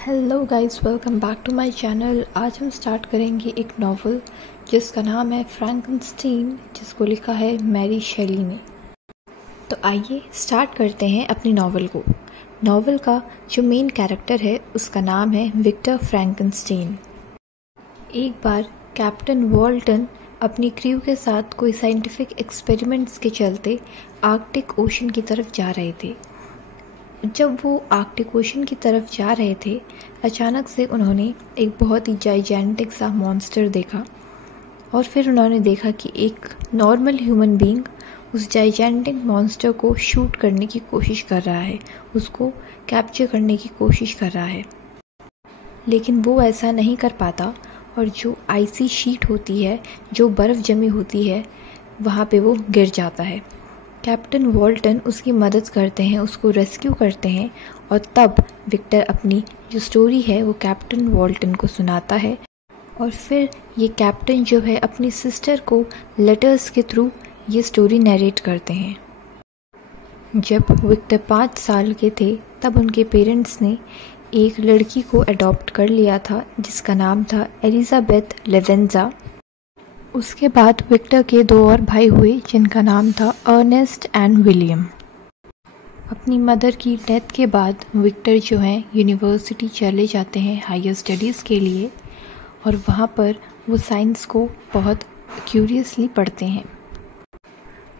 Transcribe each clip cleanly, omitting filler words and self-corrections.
Hello guys, welcome back to my channel. आज हम start करेंगे एक नॉवल जिसका नाम है फ्रैंकनस्टीन, जिसको लिखा है मैरी शेली ने। तो आइए स्टार्ट करते हैं अपनी नॉवल को। नॉवल का जो मेन कैरेक्टर है उसका नाम है विक्टर फ्रैंकनस्टीन। एक बार कैप्टन वॉल्टन अपनी क्रू के साथ कोई साइंटिफिक एक्सपेरिमेंट्स के चलते आर्कटिक ओशन की तरफ जा रहे थे। जब वो आर्कटिक ओशन की तरफ जा रहे थे, अचानक से उन्होंने एक बहुत ही जाइजेंटिक सा मॉन्स्टर देखा और फिर उन्होंने देखा कि एक नॉर्मल ह्यूमन बीइंग उस जाइजेंटिक मॉन्स्टर को शूट करने की कोशिश कर रहा है, उसको कैप्चर करने की कोशिश कर रहा है, लेकिन वो ऐसा नहीं कर पाता और जो आइसी शीट होती है, जो बर्फ़ जमी होती है, वहाँ पे वो गिर जाता है। कैप्टन वॉल्टन उसकी मदद करते हैं, उसको रेस्क्यू करते हैं और तब विक्टर अपनी जो स्टोरी है वो कैप्टन वॉल्टन को सुनाता है और फिर ये कैप्टन जो है अपनी सिस्टर को लेटर्स के थ्रू ये स्टोरी नरेट करते हैं। जब विक्टर 5 साल के थे तब उनके पेरेंट्स ने एक लड़की को अडॉप्ट कर लिया था जिसका नाम था एलिजाबेथ लेवेंजा। उसके बाद विक्टर के 2 और भाई हुए जिनका नाम था अर्नेस्ट एंड विलियम। अपनी मदर की डेथ के बाद विक्टर जो हैं यूनिवर्सिटी चले जाते हैं हायर स्टडीज़ के लिए और वहाँ पर वो साइंस को बहुत क्यूरियसली पढ़ते हैं।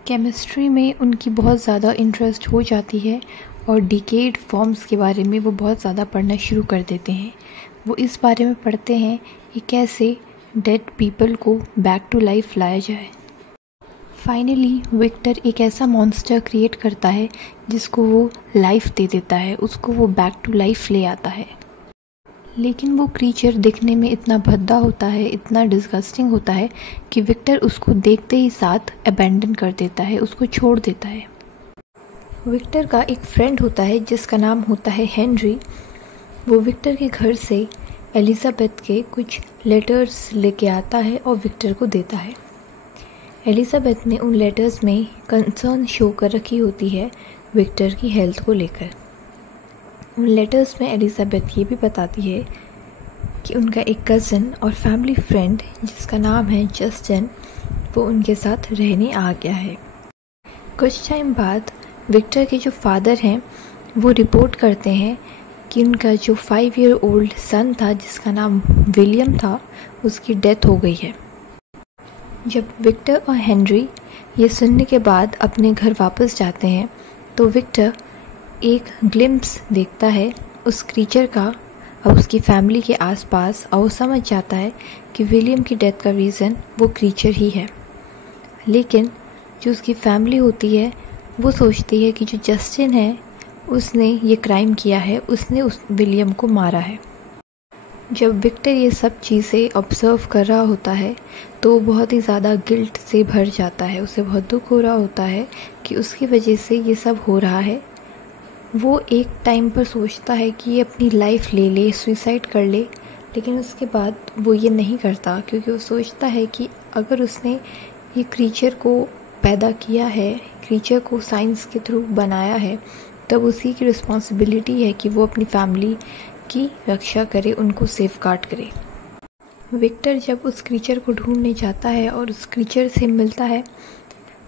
केमिस्ट्री में उनकी बहुत ज़्यादा इंटरेस्ट हो जाती है और डिकेड फॉर्म्स के बारे में वो बहुत ज़्यादा पढ़ना शुरू कर देते हैं। वो इस बारे में पढ़ते हैं कि कैसे डेड पीपल को बैक टू लाइफ लाया जाए। फाइनली विक्टर एक ऐसा मॉन्स्टर क्रिएट करता है जिसको वो लाइफ दे देता है, उसको वो बैक टू लाइफ ले आता है। लेकिन वो क्रीचर दिखने में इतना भद्दा होता है, इतना डिस्गस्टिंग होता है कि विक्टर उसको देखते ही साथ अबैंडन कर देता है, उसको छोड़ देता है। विक्टर का एक फ्रेंड होता है जिसका नाम होता है हेनरी। वो विक्टर के घर से एलिजाबेथ के कुछ लेटर्स लेके आता है और विक्टर को देता है। एलिजाबेथ ने उन लेटर्स में कंसर्न शो कर रखी होती है विक्टर की हेल्थ को लेकर। उन लेटर्स में एलिजाबेथ ये भी बताती है कि उनका एक कज़न और फैमिली फ्रेंड जिसका नाम है जस्टिन, वो उनके साथ रहने आ गया है। कुछ टाइम बाद विक्टर के जो फादर हैं वो रिपोर्ट करते हैं कि उनका जो 5 ईयर ओल्ड सन था जिसका नाम विलियम था, उसकी डेथ हो गई है। जब विक्टर और हेनरी ये सुनने के बाद अपने घर वापस जाते हैं तो विक्टर एक ग्लिम्प्स देखता है उस क्रीचर का और उसकी फैमिली के आसपास और वो समझ जाता है कि विलियम की डेथ का रीज़न वो क्रीचर ही है। लेकिन जो उसकी फैमिली होती है वो सोचती है कि जो जस्टिन है उसने ये क्राइम किया है, उसने उस विलियम को मारा है। जब विक्टर ये सब चीज़ें ऑब्ज़र्व कर रहा होता है तो बहुत ही ज़्यादा गिल्ट से भर जाता है, उसे बहुत दुख हो रहा होता है कि उसकी वजह से ये सब हो रहा है। वो एक टाइम पर सोचता है कि ये अपनी लाइफ ले ले, सुसाइड कर ले, लेकिन उसके बाद वो ये नहीं करता क्योंकि वो सोचता है कि अगर उसने ये क्रीचर को पैदा किया है, क्रीचर को साइंस के थ्रू बनाया है, तब उसी की रिस्पॉन्सिबिलिटी है कि वो अपनी फैमिली की रक्षा करे, उनको सेफगार्ड करे। विक्टर जब उस क्रीचर को ढूंढने जाता है और उस क्रीचर से मिलता है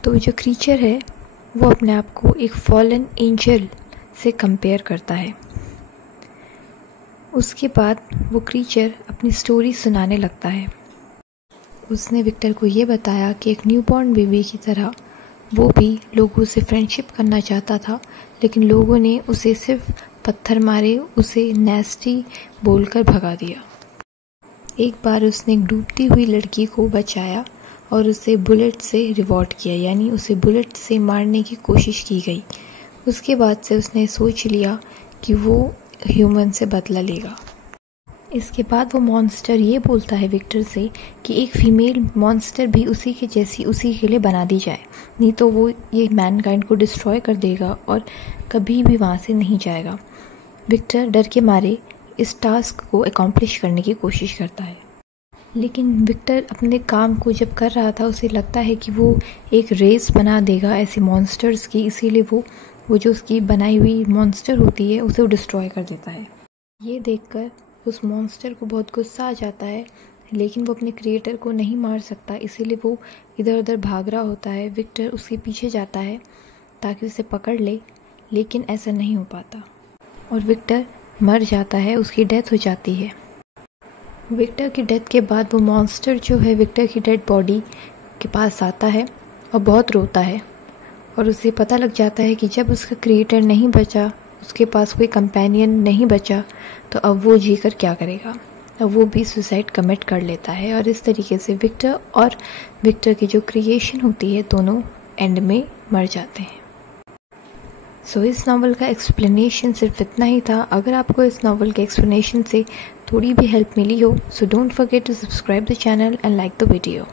तो जो क्रीचर है वो अपने आप को एक फॉलन एंजल से कंपेयर करता है। उसके बाद वो क्रीचर अपनी स्टोरी सुनाने लगता है। उसने विक्टर को ये बताया कि एक न्यूबॉर्न बेबी की तरह वो भी लोगों से फ्रेंडशिप करना चाहता था, लेकिन लोगों ने उसे सिर्फ पत्थर मारे, उसे नेस्टी बोलकर भगा दिया। एक बार उसने एक डूबती हुई लड़की को बचाया और उसे बुलेट से रिवॉर्ड किया, यानी उसे बुलेट से मारने की कोशिश की गई। उसके बाद से उसने सोच लिया कि वो ह्यूमन से बदला लेगा। इसके बाद वो मॉन्स्टर ये बोलता है विक्टर से कि एक फ़ीमेल मॉन्स्टर भी उसी के जैसी उसी के लिए बना दी जाए, नहीं तो वो ये मैनकाइंड को डिस्ट्रॉय कर देगा और कभी भी वहाँ से नहीं जाएगा। विक्टर डर के मारे इस टास्क को अकॉम्प्लिश करने की कोशिश करता है, लेकिन विक्टर अपने काम को जब कर रहा था उसे लगता है कि वो एक रेस बना देगा ऐसे मॉन्स्टर्स की, इसीलिए वो जो उसकी बनाई हुई मॉन्स्टर होती है उसे वो डिस्ट्रॉय कर देता है। ये देखकर उस मॉन्स्टर को बहुत गुस्सा आ जाता है, लेकिन वो अपने क्रिएटर को नहीं मार सकता, इसीलिए वो इधर उधर भाग रहा होता है। विक्टर उसके पीछे जाता है ताकि उसे पकड़ ले, लेकिन ऐसा नहीं हो पाता और विक्टर मर जाता है, उसकी डेथ हो जाती है। विक्टर की डेथ के बाद वो मॉन्स्टर जो है विक्टर की डेड बॉडी के पास आता है और बहुत रोता है और उसे पता लग जाता है कि जब उसका क्रिएटर नहीं बचा, उसके पास कोई कंपेनियन नहीं बचा, तो अब वो जी कर क्या करेगा। अब वो भी सुसाइड कमिट कर लेता है और इस तरीके से विक्टर और विक्टर की जो क्रिएशन होती है दोनों एंड में मर जाते हैं। सो इस नावल का एक्सप्लेनेशन सिर्फ इतना ही था। अगर आपको इस नावल के एक्सप्लेनेशन से थोड़ी भी हेल्प मिली हो, so don't forget to subscribe the channel and like the video.